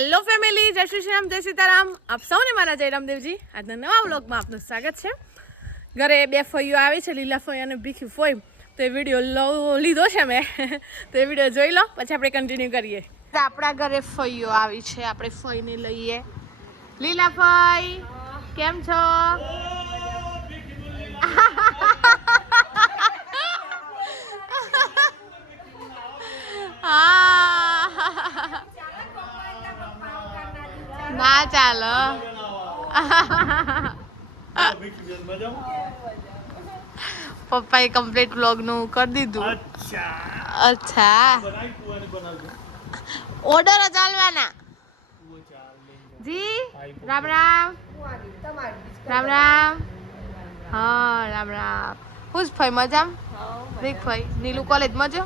Hello family, જય શ્રી શ્યામ, જય સીતારામ. આપ સૌને મારા જય રામદેવજી. આજના નવા વ્લોગમાં આપનું સ્વાગત છે. ઘરે બે ફોઈઓ આવી છે, લીલા ફોઈ અને ભીખી ફોઈ. તો એ વિડીયો લીધો છે મેં, તો એ વિડીયો જોઈ લો, પછી આપણે કન્ટિન્યુ કરીએ. આપણા ઘરે ફોઈઓ આવી છે, આપણે ફોઈને લઈએ. લીલા ફોઈ કેમ છો? ના ચાલો. પપ્પાએ કમ્પ્લીટ વ્લોગ નું કરી દીધું. અચ્છા, ઓર્ડર ચાલવાના. જી રામ રામ. રામ રામ. હા રામ રામ. ખુશ ફઈ મજામ? રીક ફઈ નીલુ કોલેજ મજો?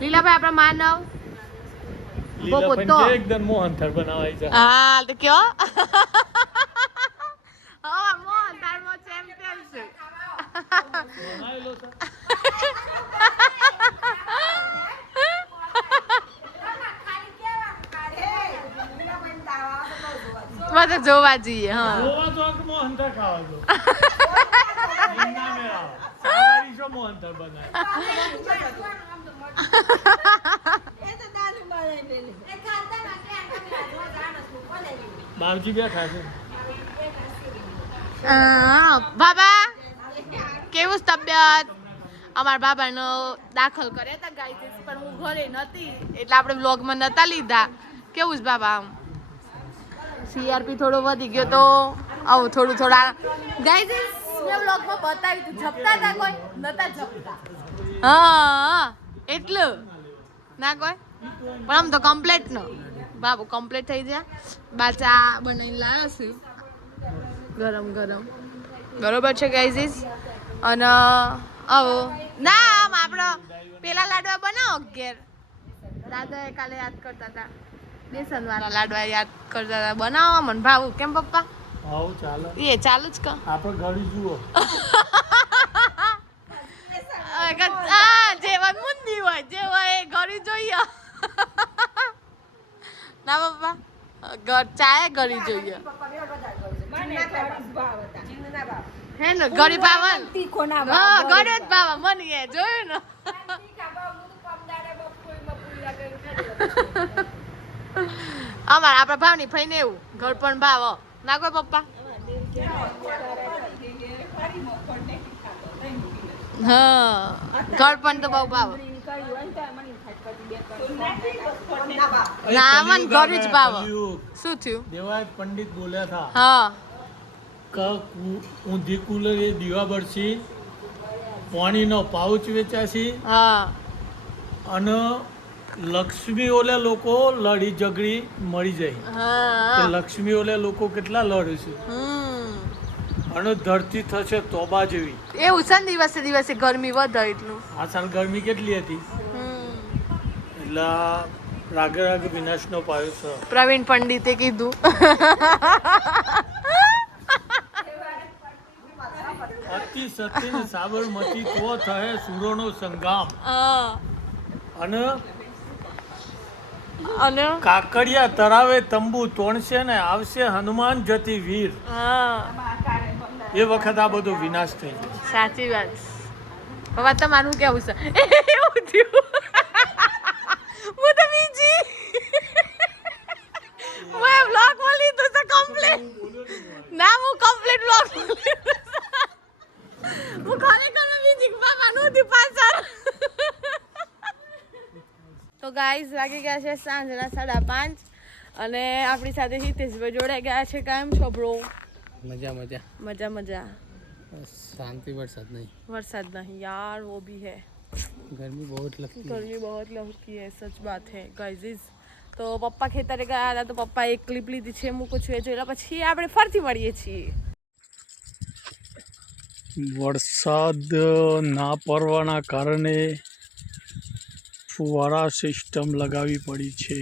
લીલાભાઈ આપણા માનવ એકદમ મોહનથાળ બનાવાય છે. હા તો કયો? હા મોહનથાળ મો ચેમ્પિયન છે. બધે જોવા જઈએ. હા જોવા તો મોહનથાળ ખાવા જો. ઇન્ના મેળા સવારી જો મોહનથાળ બનાય. બાપજી બેઠા છે. બાબા કેવું તબિયત? અમારા બાબાનો દાખલ કર્યા હતા ગાઈઝ, પણ હું ઘરે નહોતી એટલે આપણે વ્લોગમાં નતા લીધા. કેવું છે બાબા? આમ સીઆરપી થોડો વધી ગયો તો આવું થોડા ગાઈઝ મેં વ્લોગમાં બતાવ્યું હતું. જપતા હતા કોઈ? નતા જપતા. હા એટલું ના કોઈ, પણ આમ તો કમ્પ્લીટ નો બાબુ કમ્પ્લીટ થઈ જાય. બા ચા બનાવીને લાવ્યો છું ગરમ ગરમ, બરોબર છે ગાઈઝ. અને આવો ના આમ આપણો પેલા લાડવા બનાવો ઘેર. દાદાએ કાલે યાદ કરતા હતા, બેસન વાળા લાડવા યાદ કરતા હતા. બનાવો મને ભાવું. કેમ પપ્પા? આવ ચાલો. એ ચાલુ જ કર. આપણે ઘડી જુઓ. જેવા મુંદી હોય જેવા એ ઘડી જોઈએ. ના પપ્પા ઘર ચાય ઘડી જોઈએ. હે ને ઘડી પાવન હા ઘરે જ પાવા મને એ જોયું ને. અમારા આપણા ભાવની ફઈને એવું ઘર પણ ભાવ ના કોઈ પપ્પા. હા ઘર પણ તો બહુ ભાવ. ના મન ઘર જ ભાવ. શું થયું? દેવાય પંડિત બોલ્યા હતા હા ઊંધી કુલર એ દીવા બળશી, પાણીનો પાઉચ વેચાશી, હા અને લક્ષ્મી ઓલે લોકો લડી ઝઘડી મળી જાય. હા લક્ષ્મી ઓલે લોકો કેટલા લડે છે. અને ધરતી થશે તોબા જેવી. એવું છે ને દિવસે દિવસે ગરમી વધે એટલું. આ સાલ ગરમી કેટલી હતી એટલે રાગે રાગે વિનાશનો પાયો છે. પ્રવીણ પંડિતે કીધું. અતિ સત્ય ને સાબરમતી તો થહે સુરોનો સંગામ. અને કાકડિયા તરાવે તંબુ તોણશે ને આવશે હનુમાન જતી વીર. એ વખત આ બધો વિનાશ થઈ જાય. સાચી વાત. હવે તમારું કેવું છે? એવું થયું હું તો બીજી મેં વ્લોગ માં લીધું છે કમ્પ્લીટ. ના હું કમ્પ્લીટ વ્લોગ હું ખરેખર બીજી બાબાનું હતી પાછળ. તો ગાઈઝ વાગી ગયા છે સાંજના 5:30 અને આપણી સાથે હિતેશભાઈ જોડાઈ ગયા છે. કેમ છો બ્રો? મજા મજા મજા મજા. शांति वरसाद नहीं यार वो भी है. गर्मी बहुत लगती है सच बात है गाइस. તો પપ્પા ખેતરે ગયા હતા તો પપ્પા એક ક્લિપ લીધી છે, મૂકું છું એ જોઈ પછી આપણે ફરતી મળીએ છીએ. વરસાદ ના પડવાના કારણે ફુવારા સિસ્ટમ લગાવી પડી છે.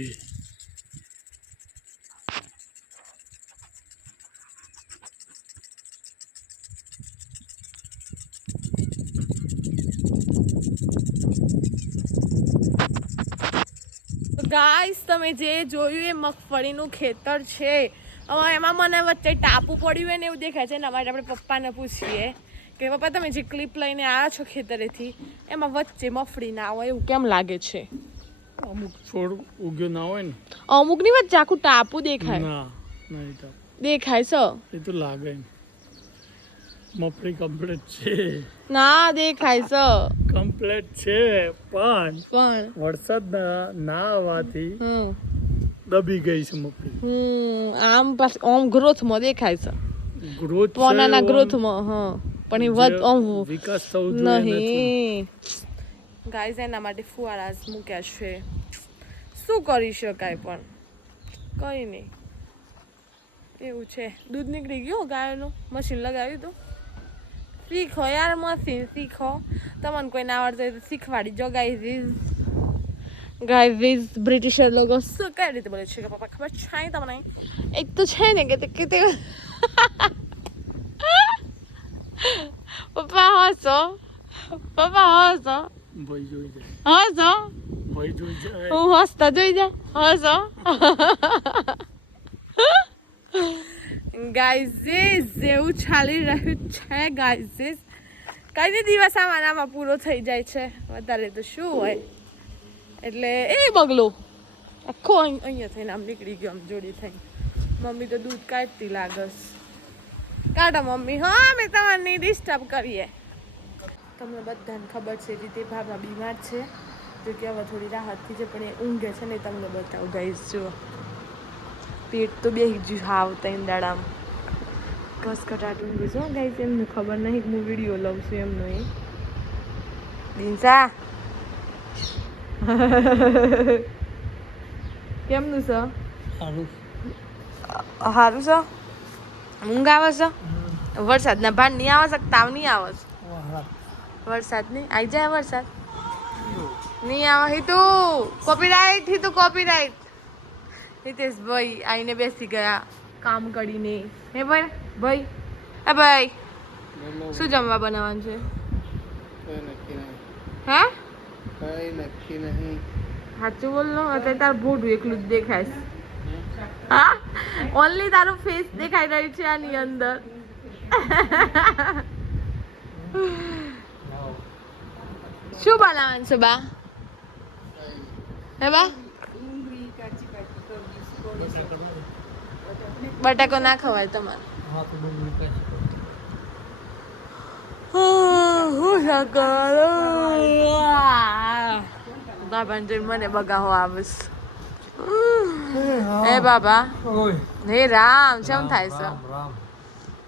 ગાઈસ તમે જે જોયું એ મગફળીનું ખેતર છે. હવે એમાં મને વચ્ચે ટાપુ પડ્યું હોય ને એવું દેખાય છે. એના માટે આપણે પપ્પાને પૂછીએ કે પપ્પા તમે જે ક્લિપ લઈને આવ્યા છો ખેતરેથી એમાં વચ્ચે મગફળી ના હોય એવું કેમ લાગે છે? અમુક છોડ ઉગ્યો ના હોય ને અમુકની વચ્ચે આખું ટાપુ દેખાય. ના નહીં તો દેખાય છે એ તો લાગે ને. મગફળી કમ્પ્લીટ છે ના દેખાય છે કમ્પ્લીટ છે પણ વરસાદ ના આવવાથી દબી ગઈ છે મગફળી. આમ પાછ આમ ગ્રોથમાં દેખાય છે. ગ્રોથ પોનાના ગ્રોથમાં પણ એ વિકાસ થવો જોઈએ નહીં. ગાઈઝ એના માટે ફુવારા જ મૂક્યા છે. શું કરી શકાય પણ કઈ નહીં. એવું છે. દૂધ નીકળી ગયું ગાયનું મશીન લગાવ્યું હતું. શીખો યાર મશીન શીખો. તમને કોઈ ના આવડતું હોય તો શીખવાડી જો. ગાઈઝ બ્રિટિશર લોકો શું કઈ રીતે બોલે છે કે પપ્પા ખબર છે તમને? એક તો છે ને કે પપ્પા હસો હસો ભાઈ જોઈ જાય હસો ભાઈ જોઈ જાય હું હસતા જોઈ જા હસો. ગાઈઝ જેવું ચાલી રહ્યું છે ગાઈઝ. કઈ નહીં દિવસ આમાં પૂરો થઈ જાય છે. વધારે તો શું હોય. એટલે એ બગલો આખો અહીંયા થઈને આમ નીકળી ગયો આમ જોડી થઈને. મમ્મી તો દૂધ કાઢતી લાગસ. કાઢો મમ્મી. હા અમે તમારે ડિસ્ટર્બ કરીએ. તમને બધાને ખબર છે રીતે ભાભા બીમાર છે જો કે હવે થોડી રાહત થઈ છે પણ એ ઊંઘે છે ને તમને બતાવું ગાઈઝ. જુઓ પેટ તો બેસી ગયું હાવ તઈને દાડામાં ઘસઘટાટ ઊંઘે છે ગાઈઝ. એમને ખબર નહીં હું વિડીયો લઉં છું એમનો. એ દિનસા કેમનું છે? સારું છે. ઊંઘ આવે છે? વરસાદના ભાન નહીં આવે છે? તાવ નહીં આવે છે? વરસાદ નહીં આવી જાય. વરસાદ નહીં આવે. હિતુ કોપીરાઈટ. હિતુ કોપીરાઈટ. હિતેશ ભાઈ આઈને બેસી ગયા કામ કરીને. હે ભાઈ ભાઈ હે ભાઈ શું જમવા બનાવવાનું છે? હે કઈ નક્કી નહીં. સાચું બોલ નો. અત્યારે તારું ભોડું એકલું જ દેખાય છે. હા ઓનલી તારું ફેસ દેખાઈ રહ્યું છે આની અંદર. શું બનાવવાનું છે બા? હે બા બટાકો ના ખવાય તમારે? બાબાને જોઈ મને બગાહો આવે છે. હે બાબા હે રામ કેમ થાય છે?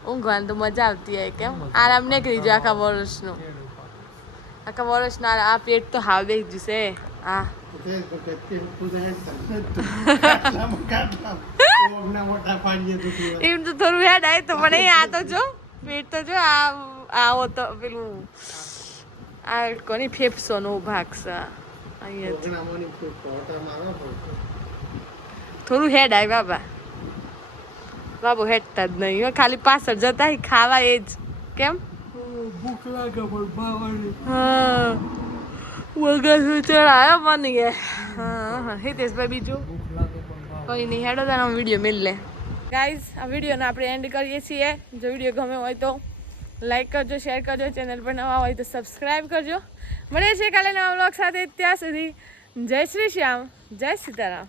ઊંઘવાની તો મજા આવતી હોય કેમ? આરામ નીકળી જાય આખા વર્ષનું. આખા વર્ષનું આ પેટ તો હાવ બેસી જશે. હા એમ તો થોડું હેડ આવે તો પણ આ તો જો પેટ તો જો આવો તો પેલું આ કોની ફેફસો નો ભાગ છે અહીંયા. થોડું હેડ આવે બાબા. બાબુ હેડતા જ નહીં ખાલી પાછળ જતા ખાવા એ જ. કેમ ભૂખ લાગે પણ ભાવવાની. હા વગર ચડાયો મને કે. હા હિતેશભાઈ બીજું કઈ નહીં. હેડો તારા વિડીયો મિલ લે. ગાઈઝ આ વિડીયોને આપણે એન્ડ કરીએ છીએ. જો વિડીયો ગમે હોય તો લાઈક કરજો, શેર કરજો. ચેનલ પર નવા હોય તો સબસ્ક્રાઈબ કરજો. મળીએ છીએ કાલે નવા વ્લોગ સાથે. ત્યાં સુધી જય શ્રી શ્યામ, જય સીતારામ.